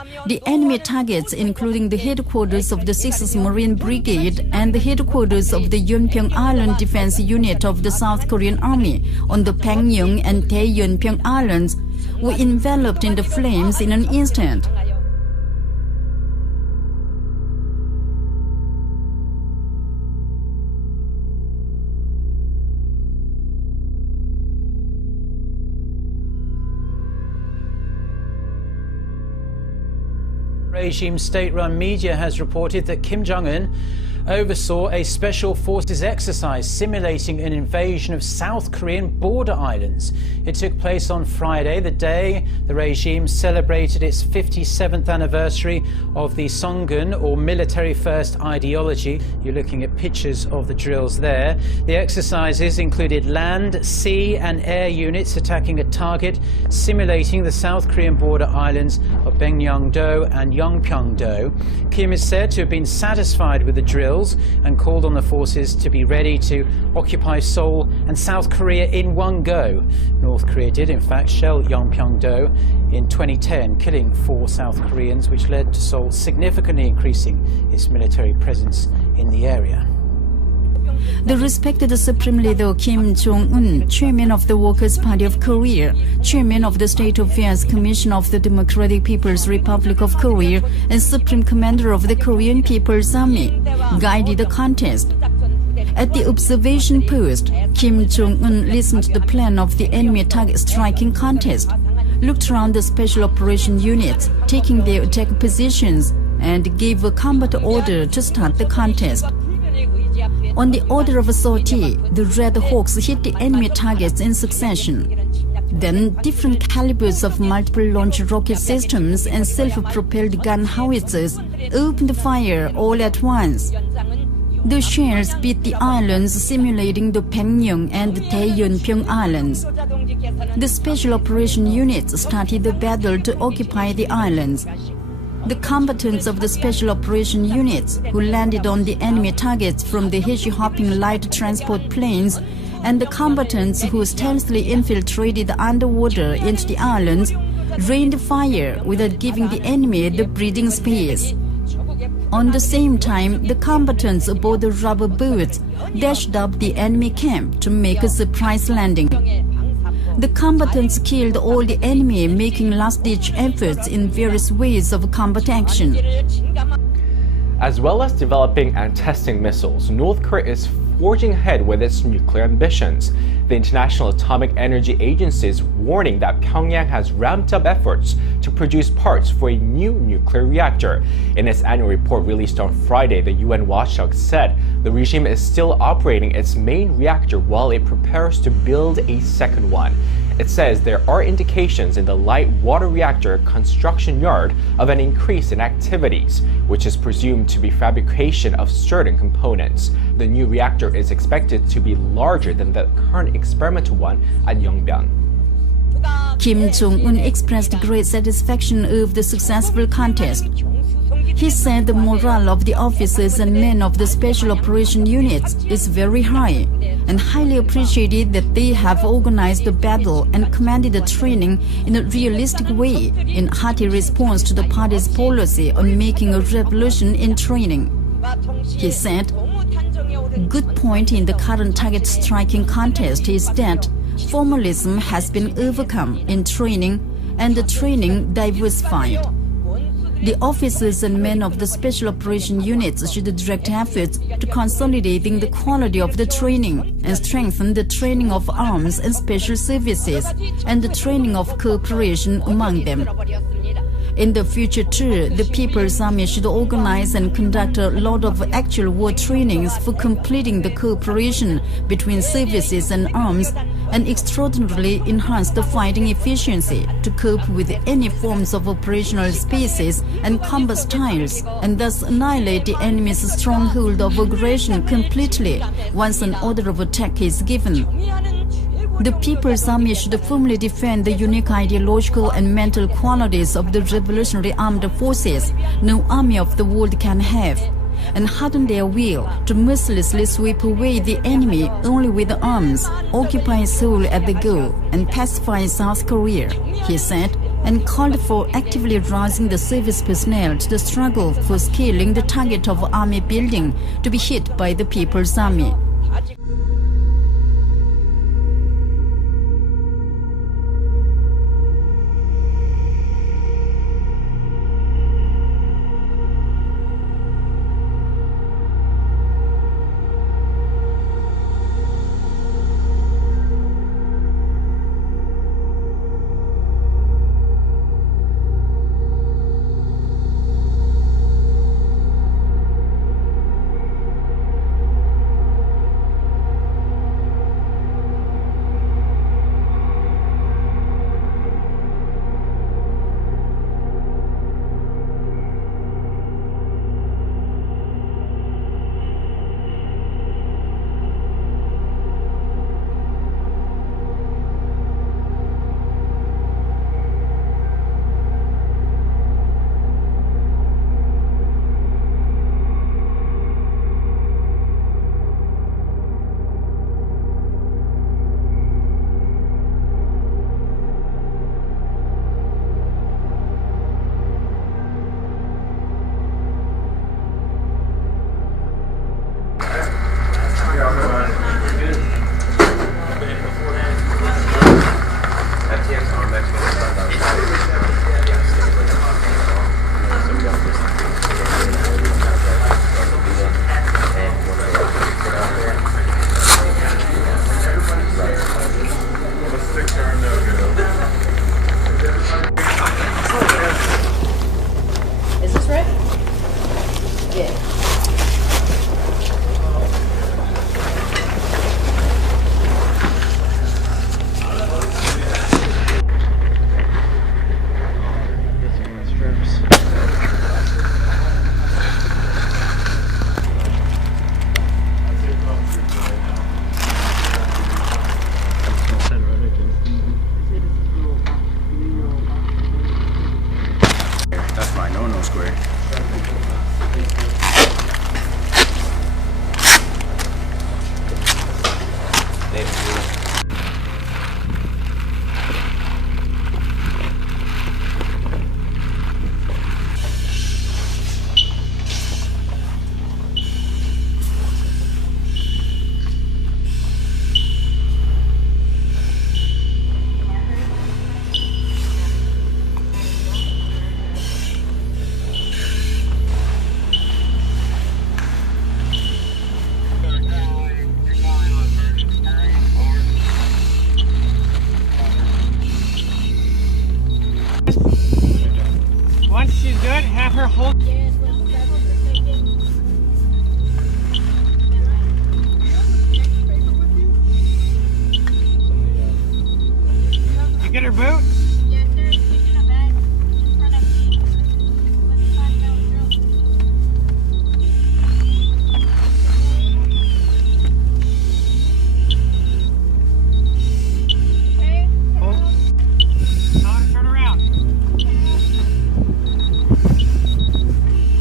The enemy targets, including the headquarters of the 6th Marine Brigade and the headquarters of the Yeonpyeong Island Defense Unit of the South Korean Army on the Pyongyang and Dae-Yeonpyeong Islands, were enveloped in the flames in an instant. Regime state-run media has reported that Kim Jong-un oversaw a special forces exercise simulating an invasion of South Korean border islands. It took place on Friday, the day the regime celebrated its 57th anniversary of the Songun, or military first ideology. You're looking at pictures of the drills there. The exercises included land, sea and air units attacking a target, simulating the South Korean border islands of Baekneung-do and Yeonpyeong-do. Kim is said to have been satisfied with the drills and called on the forces to be ready to occupy Seoul and South Korea in one go. North Korea did in fact shell Yeonpyeong-do in 2010, killing 4 South Koreans, which led to Seoul significantly increasing its military presence in the area. The respected Supreme Leader Kim Jong-un, Chairman of the Workers' Party of Korea, Chairman of the State Affairs Commission of the Democratic People's Republic of Korea, and Supreme Commander of the Korean People's Army, guided the contest. At the observation post, Kim Jong-un listened to the plan of the enemy target striking contest, looked around the special operation units, taking their attack positions, and gave a combat order to start the contest. On the order of a sortie, the Red Hawks hit the enemy targets in succession. Then, different calibers of multiple launch rocket systems and self-propelled gun howitzers opened fire all at once. The shells beat the islands, simulating the Pyongyang and Dae-Yeonpyeong Islands. The special operation units started the battle to occupy the islands. The combatants of the special operation units, who landed on the enemy targets from the hedge-hopping light transport planes, and the combatants who stealthily infiltrated underwater into the islands, rained fire without giving the enemy the breathing space. On the same time, the combatants aboard the rubber boats dashed up the enemy camp to make a surprise landing. The combatants killed all the enemy, making last-ditch efforts in various ways of combat action. As well as developing and testing missiles, North Korea is forging ahead with its nuclear ambitions. The International Atomic Energy Agency is warning that Pyongyang has ramped up efforts to produce parts for a new nuclear reactor. In its annual report released on Friday, the UN watchdog said the regime is still operating its main reactor while it prepares to build a second one. It says there are indications in the light water reactor construction yard of an increase in activities, which is presumed to be fabrication of certain components. The new reactor is expected to be larger than the current experimental one at Yongbyon. Kim Jong-un expressed great satisfaction over the successful contest. He said the morale of the officers and men of the special operation units is very high, and highly appreciated that they have organized the battle and commanded the training in a realistic way, in hearty response to the party's policy on making a revolution in training. He said, "Good point in the current target striking contest is that formalism has been overcome in training and the training diversified. The officers and men of the special operation units should direct efforts to consolidating the quality of the training and strengthen the training of arms and special services and the training of cooperation among them. In the future too, the People's Army should organize and conduct a lot of actual war trainings for completing the cooperation between services and arms and extraordinarily enhance the fighting efficiency to cope with any forms of operational spaces and combat styles, and thus annihilate the enemy's stronghold of aggression completely once an order of attack is given. The People's Army should firmly defend the unique ideological and mental qualities of the revolutionary armed forces no army of the world can have, and harden their will to mercilessly sweep away the enemy only with arms, occupy Seoul at the goal, and pacify South Korea," he said. and called for actively rousing the service personnel to the struggle for scaling the target of army building to be hit by the People's Army. Once she's good, have her hold. You get her boot? Yes, sir. She's in a bag in front of me. Let's find out real. Hey, Turn around.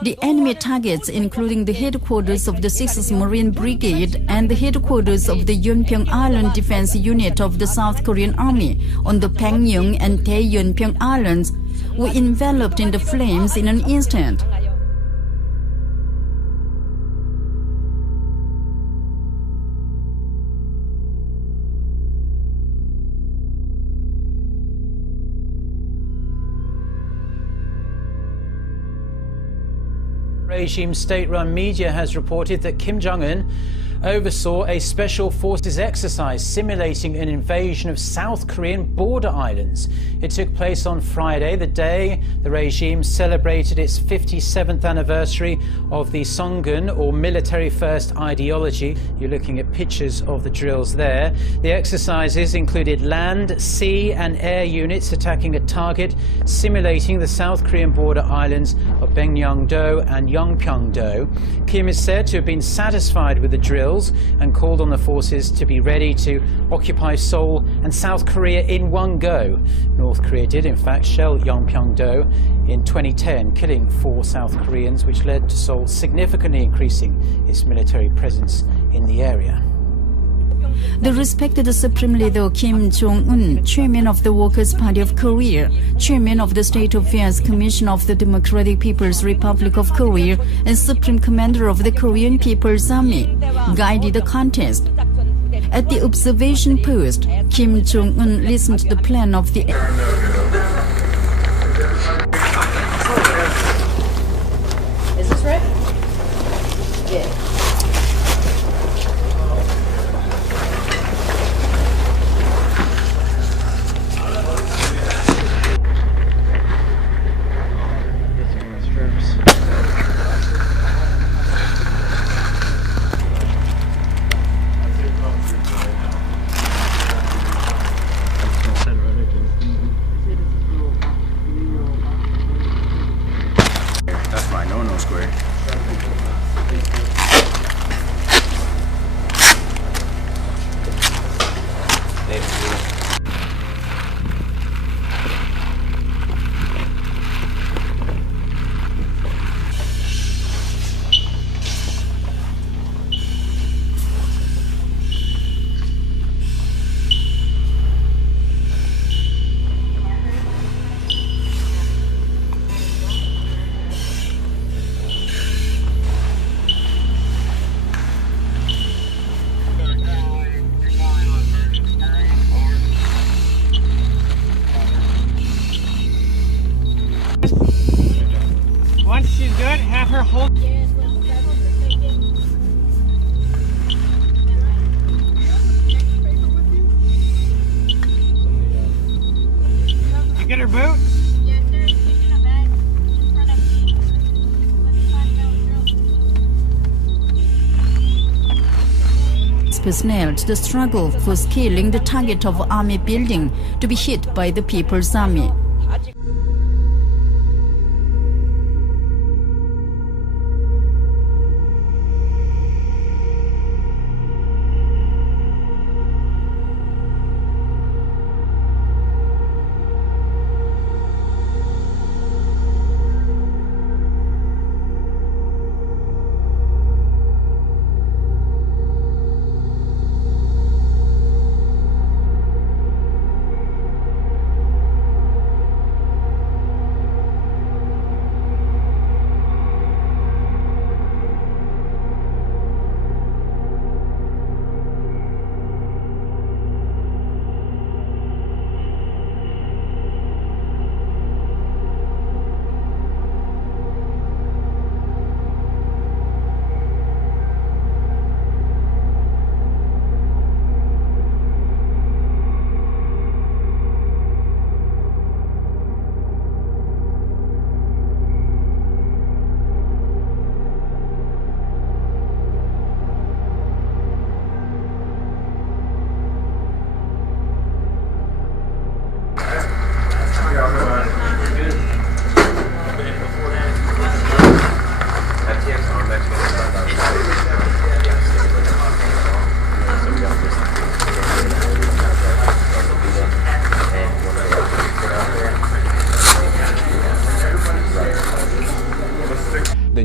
The enemy targets, including the headquarters of the 6th Marine Brigade and the headquarters of the Yunpyong Island Defense Unit of the South Korean Army on the Pyongyang and Tae-Yunpyong Islands, were enveloped in the flames in an instant. Regime state-run media has reported that Kim Jong-un oversaw a special forces exercise simulating an invasion of South Korean border islands. It took place on Friday, the day the regime celebrated its 57th anniversary of the Songun, or military first ideology. You're looking at pictures of the drills there. The exercises included land, sea and air units attacking a target simulating the South Korean border islands of Pyongyang-do and Yeonpyeong-do. Kim is said to have been satisfied with the drills and called on the forces to be ready to occupy Seoul and South Korea in one go. North Korea did in fact shell Yeonpyeong-do in 2010, killing 4 South Koreans, which led to Seoul significantly increasing its military presence in the area. The respected Supreme Leader Kim Jong-un, Chairman of the Workers' Party of Korea, Chairman of the State Affairs Commission of the Democratic People's Republic of Korea, and Supreme Commander of the Korean People's Army, guided the contest. At the observation post, Kim Jong-un listened to the plan of the Is this right? Yeah. That's my no-no square. Once she's good, have her hold. You get her boots? Yes, sir. She's in a bag in front of me. Let's find out. personnel to the struggle for scaling the target of army building to be hit by the People's Army.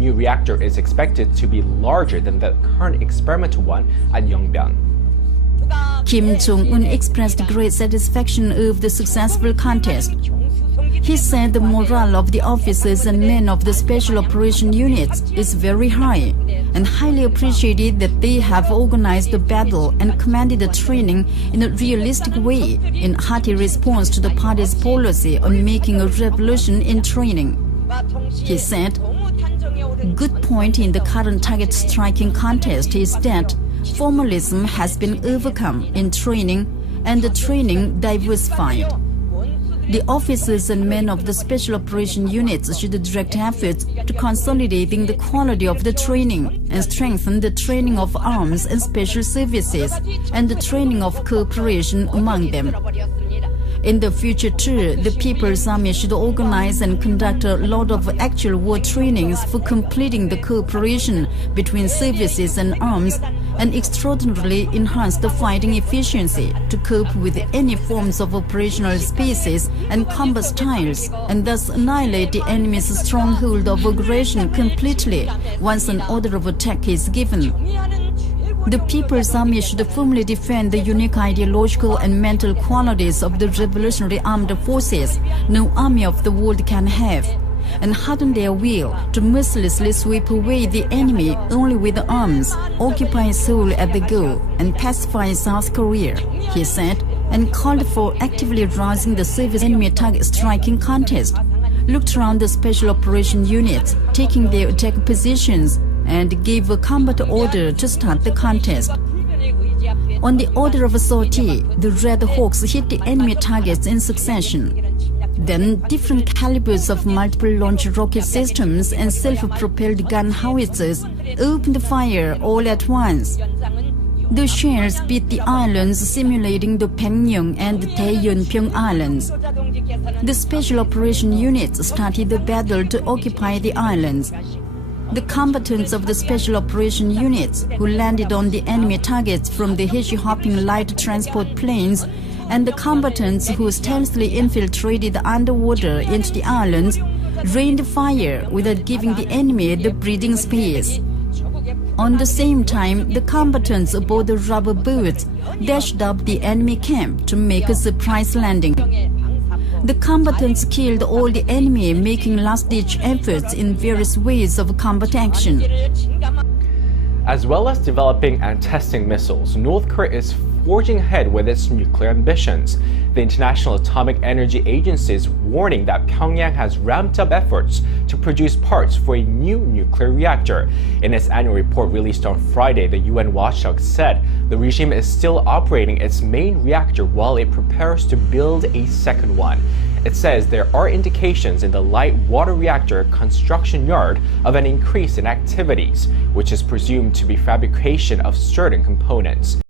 new reactor is expected to be larger than the current experimental one at Yongbyon. Kim Jong-un expressed great satisfaction of the successful contest. He said the morale of the officers and men of the Special Operation Units is very high, and highly appreciated that they have organized the battle and commanded the training in a realistic way in hearty response to the party's policy on making a revolution in training. He said, "Good point in the current target striking contest is that formalism has been overcome in training and the training diversified. The officers and men of the Special Operation Units should direct efforts to consolidating the quality of the training and strengthen the training of arms and special services and the training of cooperation among them. In the future too, the People's Army should organize and conduct a lot of actual war trainings for completing the cooperation between services and arms and extraordinarily enhance the fighting efficiency to cope with any forms of operational spaces and combat styles, and thus annihilate the enemy's stronghold of aggression completely once an order of attack is given. The People's Army should firmly defend the unique ideological and mental qualities of the revolutionary armed forces no army of the world can have, and harden their will to mercilessly sweep away the enemy only with arms, occupy Seoul at the goal, and pacify South Korea," he said, and called for actively rousing the service enemy target striking contest, looked around the Special Operation Units, taking their attack positions, and gave a combat order to start the contest. On the order of a sortie, the Red Hawks hit the enemy targets in succession. Then different calibers of multiple launch rocket systems and self-propelled gun howitzers opened fire all at once. The shells beat the islands simulating the Pyongyang and Taeyunpyeong Islands. The Special Operation Units started the battle to occupy the islands. The combatants of the Special Operation Units, who landed on the enemy targets from the hedge-hopping light transport planes, and the combatants who stealthily infiltrated underwater into the islands, rained fire without giving the enemy the breathing space. On the same time, the combatants aboard the rubber boats dashed up the enemy camp to make a surprise landing. The combatants killed all the enemy, making last-ditch efforts in various ways of combat action. As well as developing and testing missiles, North Korea is forging ahead with its nuclear ambitions. The International Atomic Energy Agency is warning that Pyongyang has ramped up efforts to produce parts for a new nuclear reactor. In its annual report released on Friday, the UN watchdog said the regime is still operating its main reactor while it prepares to build a second one. It says there are indications in the light water reactor construction yard of an increase in activities, which is presumed to be fabrication of certain components.